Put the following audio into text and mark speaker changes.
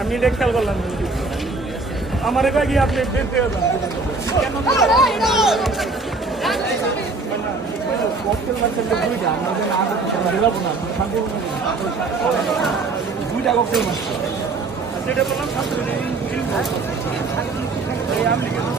Speaker 1: আমি এটা খেয়াল করলাম। আমার এবার কি আপনি বের পেয়ে যান ককটেল মারছেন দুইটা আমাদের না আগে তো দিলাম না দুইটা ককটেল মারছে সেটা বললাম